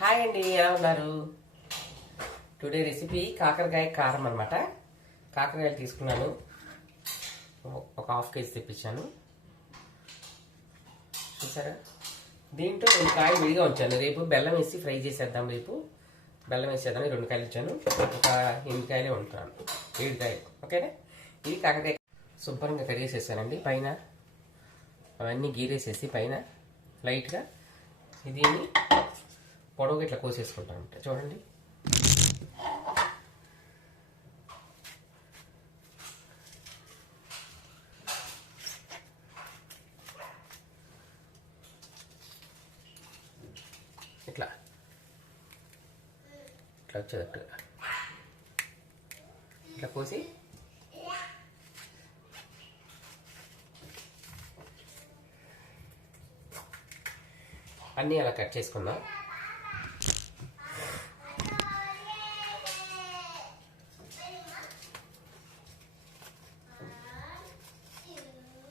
Hi అండి ఎలా ఉన్నారు? టుడే రెసిపీ కాకరకాయ కారం అనమాట కాకరకాయలు తీసుకున్నాను. ఒక హాఫ్ కేజీ తెప్పించాను. చూసారా? దీంట్లో రెండు కాయలు విడిగా ఉంచాను. రేపు బెల్లం వేసి ఫ్రై చేసేద్దాం రేపు. బెల్లం వేసేద్దాం రెండు కాయలు ఇచ్చాను. ఒక ఎనిమిది కాయలే ఉంటాను ఏడు కాయలు. ఓకేనా? ఇది కాకరకాయ శుభ్రంగా కడిగేసేసానండి. పైన అవన్నీ గీరేసేసి పైన లైట్గా దీన్ని పొడవుగా ఇట్లా కోసేసుకుంటాను చూడండి. ఇట్లా. ఇట్లా వచ్చేటట్టు ఇట్లా కోసి. అన్నీ అలా కట్ చేసుకుందాం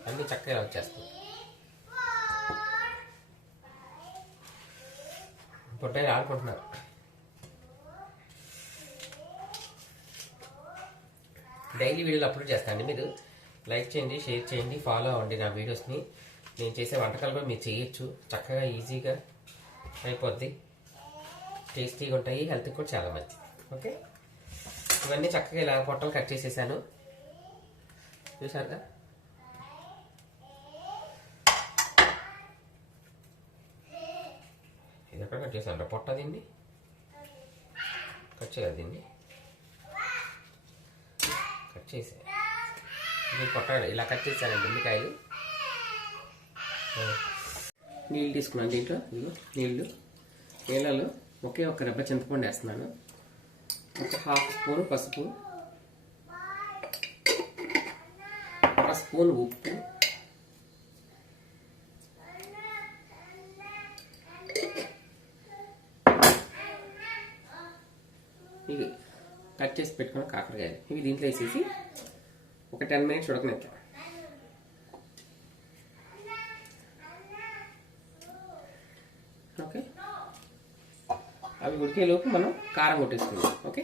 అన్నీ చక్కగా ఇలా వచ్చేస్తాయి పొట్టేలు ఆడుకుంటున్నారు డైలీ వీడియోలు అప్లోడ్ చేస్తాను మీరు. లైక్ చేయండి షేర్ చేయండి ఫాలో అవ్వండి నా వీడియోస్ని. నేను చేసే వంటకాలు కూడా మీరు చేయొచ్చు. చక్కగా ఈజీగా అయిపోద్ది. టేస్టీగా ఉంటాయి హెల్త్కి కూడా చాలా మంచిది. ఓకే? ఇవన్నీ చక్కగా ఇలా పొట్టలు కట్ చేసేసాను. చూసారుగా ఇది ఎక్కడ కట్ చేశాను పొట్ట దీన్ని? కట్ చేయాలి దీన్ని? కట్ చేసే. ఇది ఇలా కట్ చేశానండి ఉల్లికాయలు నీళ్ళు తీసుకున్నాను దీంట్లో. ఇదిగో నీళ్ళు. నీళ్ళలో ఒకే ఒక రెబ్బ చింతపండు వేస్తున్నాను. ఒక హాఫ్ స్పూన్ పసుపు. ఒక స్పూన్ ఉప్పు ఇవి కట్ చేసి పెట్టుకున్న కాకరకాయలు. ఇవి దీంట్లో వేసేసి ఒక టెన్ మినిట్స్ ఉడకనిద్దాం ఓకే? అవి ఉడికేలోపు మనం కారం కొట్టేసుకుందాం. ఓకే?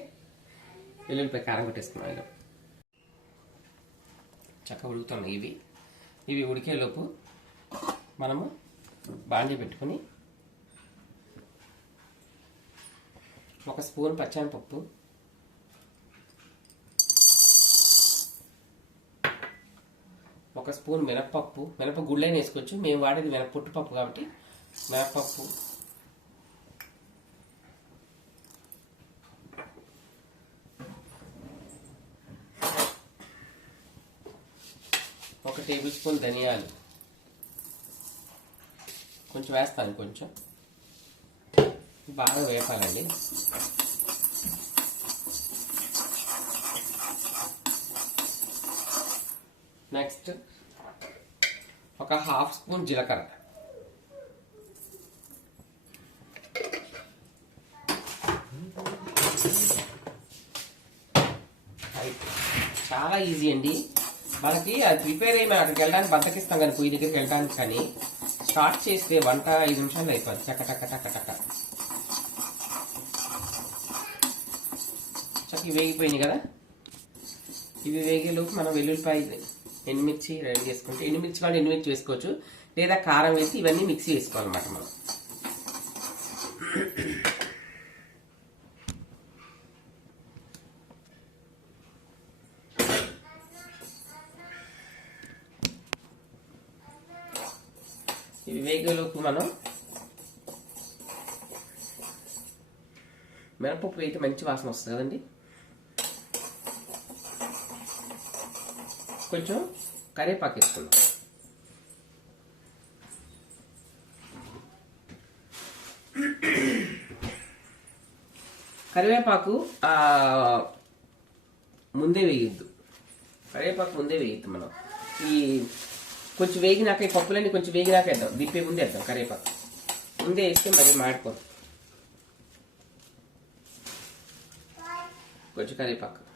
వెల్లుల్లిపై కారం కొట్టేసుకున్నాం ఇలా చక్కగా ఉడుకుతున్నాయి ఇవి. ఇవి ఉడికేలోపు మనము బాండీ పెట్టుకొని ఒక స్పూన్ పచ్చెనపప్పు ఒక స్పూన్ మినప్పప్పు మినప గుళ్ళైన వేసుకోవచ్చు మేము వాడేది మినప పుట్టుపప్పు కాబట్టి మినప్పప్పు ఒక టేబుల్ స్పూన్ ధనియాలు. కొంచెం వేస్తాను కొంచెం. బాగా వేపాలండి. నెక్స్ట్ ఒక హాఫ్ స్పూన్ జీలకర్ర. చాలా ఈజీ అండి. మనకి అది ప్రిపేర్ అయ్యి మనం అక్కడికి వెళ్ళడానికి బద్దకిస్తాం కానీ పొయ్యి దగ్గరికి వెళ్ళడానికి కానీ స్టార్ట్ చేస్తే వంట ఐదు నిమిషాలు అయిపోద్ది. చక్క టక్క టక్క టక్క చక్క వేగిపోయింది కదా? ఇవి వేగేలోపు మనం వెల్లుల్లిపాయ ఎండుమిర్చి రెడీ చేసుకుంటే ఎండుమిర్చి వాళ్ళు ఎండుమిర్చి వేసుకోవచ్చు. లేదా కారం వేసి ఇవన్నీ మిక్సీ వేసుకోవాలన్నమాట మనం. ఇవి వేగలోకి మనం మినపప్పు అయితే మంచి వాసన వస్తుంది కదండి. కొంచెం కరివేపాకు వేసుకుందాం. కరివేపాకు ముందే వేయద్దు. కరివేపాకు ముందే వేయద్దు మనం. ఈ కొంచెం వేగినాక ఈ పప్పులన్నీ కొంచెం వేగినాక వేద్దాం. దిప్పే ముందే వేద్దాం కరివేపాకు. ముందే వేస్తే మరి మాడిపోదు కొంచెం కరివేపాకు.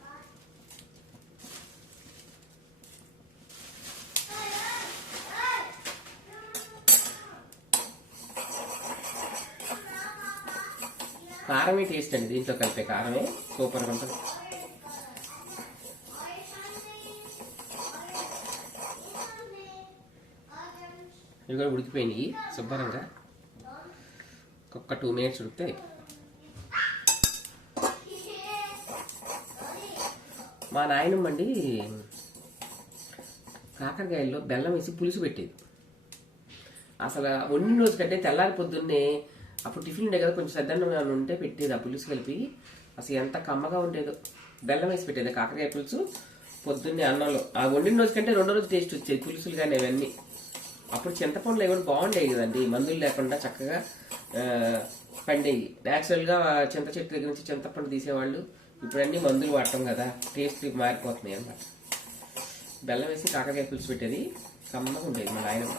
కారమే టేస్ట్ అండి దీంట్లో కలిపే కారమే. సూపర్గా ఉంటుంది. ఇవి కూడా ఉడికిపోయినాయి శుభ్రంగా. ఒక్క టూ మినిట్స్ ఉడికితే మా నాయనమ్మండి కాకరకాయల్లో బెల్లం వేసి పులుసు పెట్టేది. అసలు వండిన రోజు కంటే తెల్లారి పొద్దున్నే అప్పుడు టిఫిన్ ఉండే కదా కొంచెం సద్దన్నం ఉంటే పెట్టేది ఆ పులుసు కలిపి. అసలు ఎంత కమ్మగా ఉండేదో. బెల్లం వేసి పెట్టేది కాకరకాయ పులుసు పొద్దున్నే అన్నంలో. ఆ వండిన రోజు కంటే రెండో రోజు టేస్ట్ వచ్చేది పులుసులు కానీ అవన్నీ అప్పుడు చింతపండులు ఇవన్నీ బాగుండేవి కదండి మందులు లేకుండా చక్కగా పండేవి. న్యాచురల్గా చింత చెట్టు దగ్గర నుంచి చింతపండు తీసేవాళ్ళు. ఇప్పుడు అన్ని మందులు వాడటం కదా టేస్ట్ మారిపోతున్నాయి అన్నమాట. బెల్లం వేసి కాకరకాయ పులుసు పెట్టేది కమ్మగా ఉండేది మా నాయనమ్మ.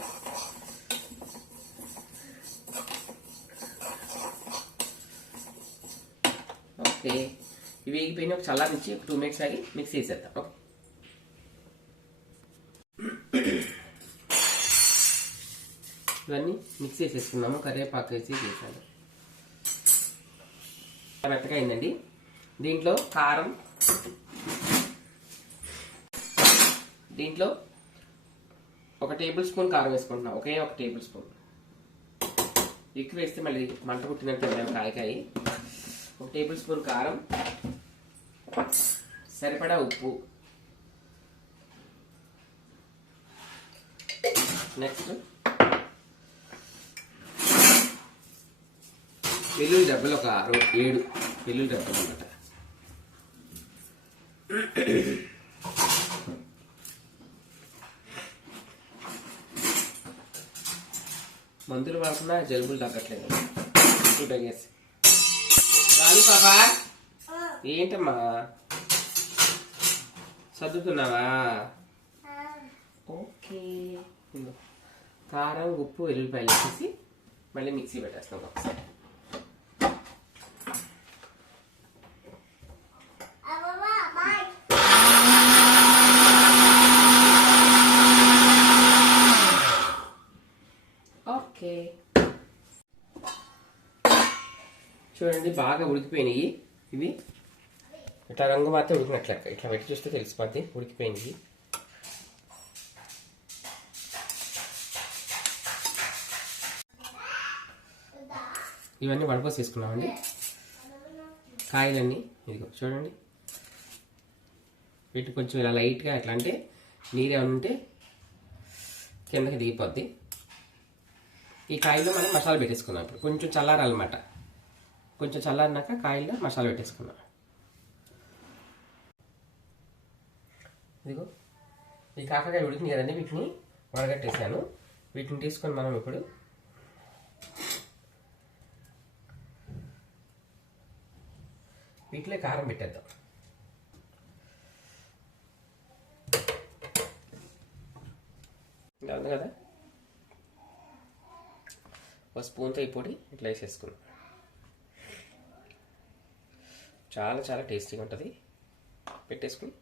ఓకే. ఇవి వేగిపోయిన ఒక చల్లా నుంచి ఒక టూ మినిట్స్ ఆగి మిక్స్ చేసేద్దాం. ఓకే. ఇవన్నీ మిక్స్ చేసేసుకున్నాము. కరివేపాకు వేసి చేశాను. మెత్తగా అయిందండి. దీంట్లో కారం దీంట్లో ఒక టేబుల్ స్పూన్ కారం వేసుకుంటున్నాం. ఒకే ఒక టేబుల్ స్పూన్. ఎక్కువ వేస్తే మళ్ళీ మంట పుట్టినట్టు కాయకాయ. ఒక టేబుల్ స్పూన్ కారం. సరిపడా ఉప్పు. నెక్స్ట్. వెల్లుల్లి డబ్బలు ఒక ఆరు ఏడు వెల్లుల్లి డబ్బలు అనమాట మందులు వాడుతున్నా జలుబులు తగ్గట్లేదు. చూడగేసి రాని పాపా. ఏంటమ్మా? చదువుతున్నావా ఓకే. కారం ఉప్పు వెల్లుల్లిపాయలు వేసేసి మళ్ళీ మిక్సీ పెట్టేస్తాం ఒకసారి. ఓకే. చూడండి బాగా ఉడికిపోయినాయి. ఇవి ఇట్లా రంగు మాత్రం ఉడికినట్లు ఇట్లా పెట్టి చూస్తే తెలిసిపోద్ది ఉడికిపోయినాయి. ఇవన్నీ వడపోసి తీసుకున్నామండి. కాయలన్నీ ఇదిగో చూడండి. వీటి కొంచెం ఇలా లైట్గా ఎట్లా అంటే నీరు ఏమైనా ఉంటే కిందకి దిగిపోద్ది. ఈ కాయలు మనం మసాలా పెట్టేసుకుందాం ఇప్పుడు. కొంచెం చల్లారాలన్నమాట. కొంచెం చల్లారినాక కాయల్లో మసాలా పెట్టేసుకున్నాను. ఇదిగో ఈ కాకరకాయ ఉడికింది కదండి వీటిని వడగట్టేసాను వీటిని తీసుకొని మనం ఇప్పుడు వీటిలో కారం పెట్టేద్దాం. ఇలా ఉంది కదా? ఒక స్పూన్తో ఈ పొడి ఇట్లా వేసేసుకున్నాం చాలా చాలా టేస్టీగా ఉంటుంది పెట్టేసుకుని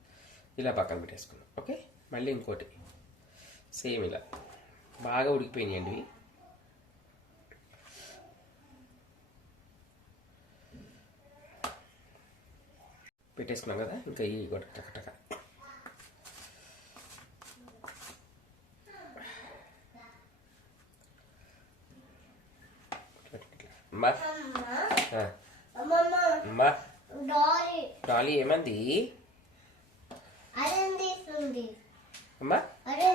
ఇలా పక్కన పెట్టేసుకున్నాం. ఓకే? మళ్ళీ ఇంకోటి. సేమ్ ఇలా. బాగా ఉడికిపోయినాయండి ఇవి. పెట్టేసుకున్నాం కదా? ఇంకా ఈ కూడా టక అమ్మా ఆ, అమ్మా డాలీ డాలీ ఏమంది అదేం తీస్తుంది అమ్మా అదే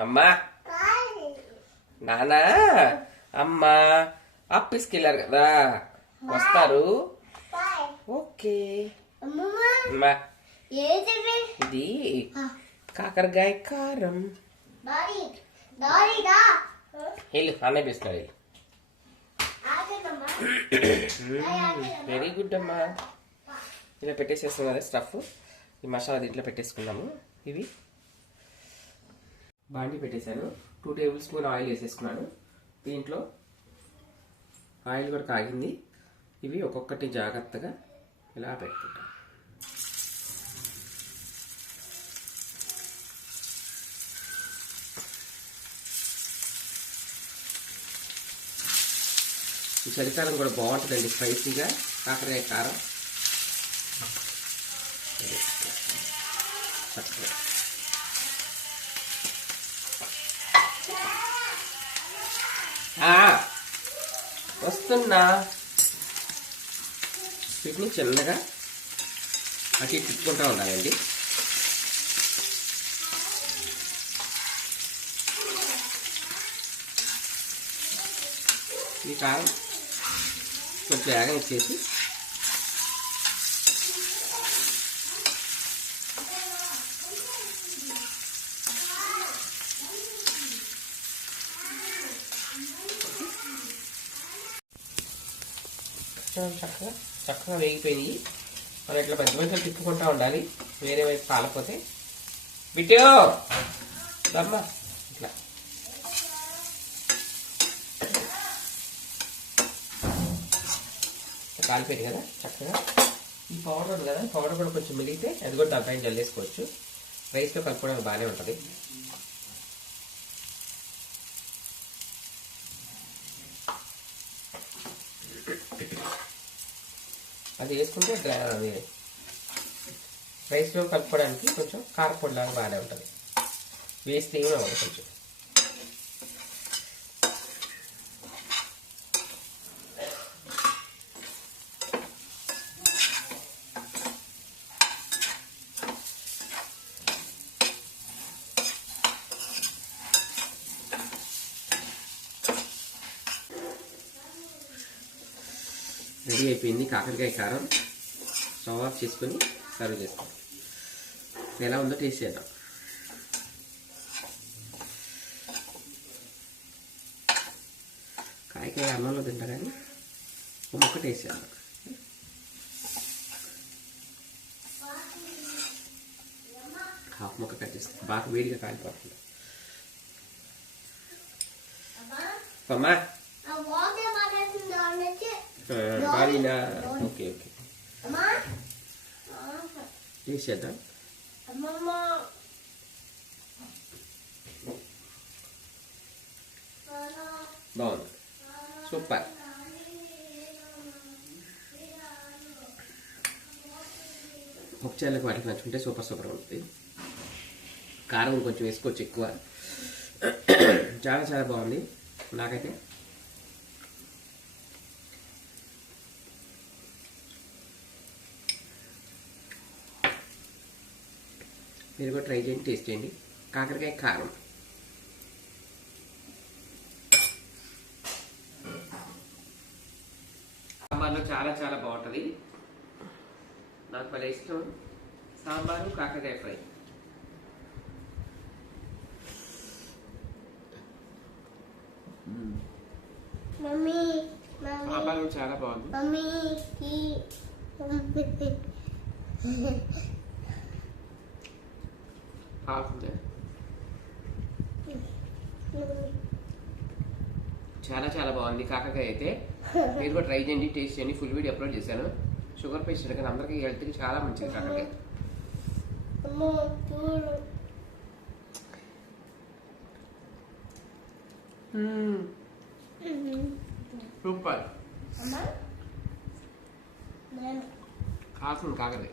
అమ్మా. నానా అమ్మా. ఆఫీస్కి వెళ్ళారు కదా వస్తారు. ఓకే. అమ్మా. ఇది కాకరకాయ కారం. వెళ్ళు ఆగమ్మా వెరీ గుడ్ అమ్మా. ఇలా పెట్టేసేస్తున్నాం కదా స్టఫ్? ఈ మసాలా దీంట్లో పెట్టేసుకున్నాము. ఇవి? బాండి పెట్టేశాను. టూ టేబుల్ స్పూన్ ఆయిల్ వేసేసుకున్నాను. దీంట్లో ఆయిల్ కూడా కాగింది. ఇవి ఒక్కొక్కటి జాగ్రత్తగా ఇలా పెట్టుకుంటాను ఈ చలికాలం కూడా బాగుంటుందండి స్పైసీగా కాకరకాయ కారం. చక్కగా ఆ, వస్తున్నా. వీటిని చిన్నగా అటు ఇటు తిప్పుకుంటూ ఉండాలండి ఈ కారం కొంచెం వేగం ఇచ్చేసి చక్కగా చక్కగా వేగిపోయింది మనం ఇట్లా మధ్య మధ్యలో తిప్పుకుంటూ ఉండాలి. వేరే వైపు కాలపోతే. బిట్టో! దమ్మా ఇట్లా. కాలిపోయింది కదా చక్కగా. ఈ పౌడర్ ఉంది కదా పౌడర్ కూడా కొంచెం మిగిలితే అది కూడా దానిపైన జల్లేసుకోవచ్చు రైస్లో కలుపుకోవడానికి బాగానే ఉంటుంది. అది వేసుకుంటే అది. రైస్లో కలుపుకోవడానికి కొంచెం కారపొడి లాగా బాగానే ఉంటుంది. వేస్తే ఏమీ అవ్వదు కొంచెం. రెడీ అయిపోయింది కాకరకాయ కారం. స్టవ్ ఆఫ్ చేసుకొని సర్వ్ చేసుకోండి ఎలా ఉందో టేస్ట్ చేద్దాం. కాయకాయ అన్నంలో తింటా కానీ ఒక ముక్క టేస్ట్ చేద్దాం. హాఫ్ ముక్క కట్ చేస్తాం. బాగా వేడిగా కాలిపోతుంది అమ్మా! బాగా ఓకే ఓకే అమ్మమ్మ బాగుంది సూపర్ పప్పుచారులకు వాటికి నచ్చుకుంటే సూపర్ సూపర్ ఉంటుంది కారం కొంచెం వేసుకోవచ్చు ఎక్కువ చాలా చాలా బాగుంది నాకైతే మీరు కూడా ట్రై చేయండి టేస్ట్ చేయండి. కాకరకాయ కారం. సాంబార్లో చాలా చాలా బాగుంటుంది. నాకు భలే ఇష్టం. సాంబారు కాకరకాయ ఫ్రై. Mummy mummy. సాంబార్ కూడా చాలా బాగుంది. మమ్మీ బాగుంది చాలా చాలా బాగుంది కాకరకాయ అయితే. మీరు కూడా ట్రై చేయండి టేస్ట్ చేయండి. ఫుల్ వీడియో అప్లోడ్ చేశాను. షుగర్ పేషెంట్ కానీ అందరికీ హెల్త్కి చాలా మంచిది కాకరకాయ. సూపర్. అమ్మ. నేను కాస్తుంది కాకరకాయ